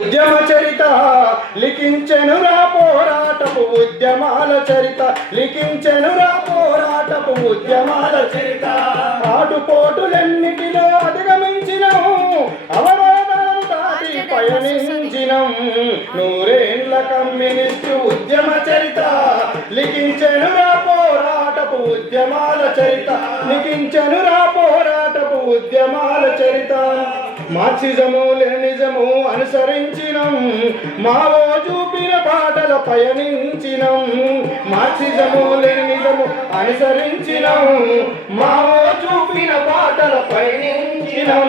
ఉద్యమ చరిత లిఖించెను రా పోరాటపు ఉద్యమాల చరిత లిఖించెను రా పోరాటపు ఉద్యమాల చరిత. ఆటుపోటులెన్నిటిలో అధిగమించినము అవరోధాలను దాటి పయనించినం నూరేండ్ల కమ్యూనిస్టు ఉద్యమ చరిత లిఖించెను రా పోరాటపు ఉద్యమాల చరిత లిఖించెను రా పోరాటపు ఉద్యమాల చరిత. మార్క్సిజము లెనిజము అనుసరించినం. మావో చూపిన బాటల పయనించినం. మార్క్సిజము లెనిజము అనుసరించినం. మావో చూపిన బాటల పయనించినం.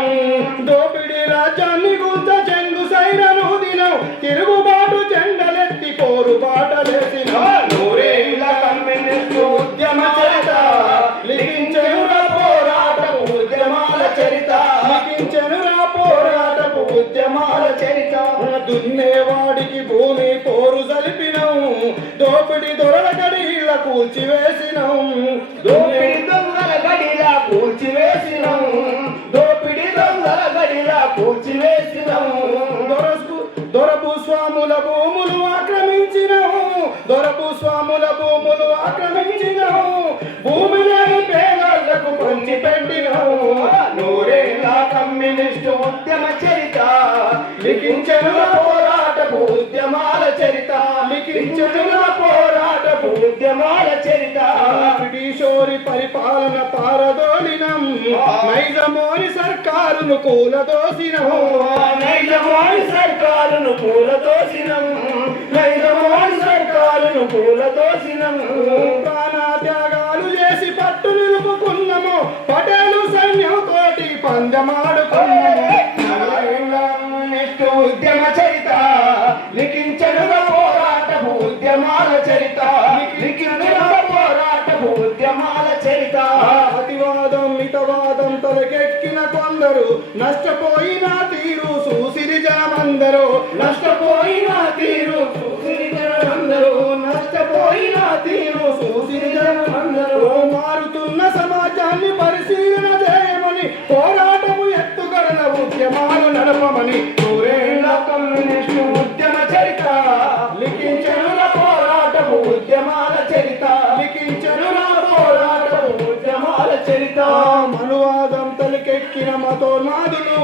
దోపిడి రాజ్యాన్ని గుంత చెంగు సైరను దినం. తిరుగుబాటు జెండలెత్తి పోరు బాటలేసిన నూరేళ్ళ కమ్యూనిస్టు ఉద్యమ చరిత. లిఖించను పోరాటం ఉద్యమాల చరిత. లిఖించను దున్నేవాడికి భూమి పోరు జలిపినం దోపిడి దొరల గడిల కూల్చివేసినం దోపిడి దొంగల గడిలా కూల్చివేసినం దోపిడి దొంగల గడిలా కూల్చివేసినం దొరసు దొరపు స్వాముల భూములు ఆక్రమించినవు దొరపు స్వాముల భూములు ఆక్రమించినవు భూమి లేని పేదలకు పంచి పెట్టినవు నూరేళ్ళ కమ్యూనిస్టు ఉద్యమ చరిత లిఖించను. లిఖించను పోరాటపు ఉద్యమాల చరిత. బ్రిటిషోరి పరిపాలన పారదోలినం. నైజమోని సర్కారును కూలదోసినము నైజమోని సర్కారును కూలదోసినం. నైజమోని సర్కారును కూలదోసినం. ప్రాణత్యాగాలు చేసి పట్టు నిలుపుకున్నాము. పటేలు అతివాదం మితవాదం తలకెక్కిన కొందరు నష్టపోయిన తీరు సూసిరి జనమందరూ. నష్టపోయిన తీరు సూసిరి జనమందరూ. నష్టపోయిన తీరు సూసిరి జనమందరూ. మారుతున్న సమాజాన్ని పరిశీలన చేయమని పోరాటము ఎత్తుగడల ఉద్యమాలు నడపమని అనువాదం తలకెక్కిన మతో నాదులు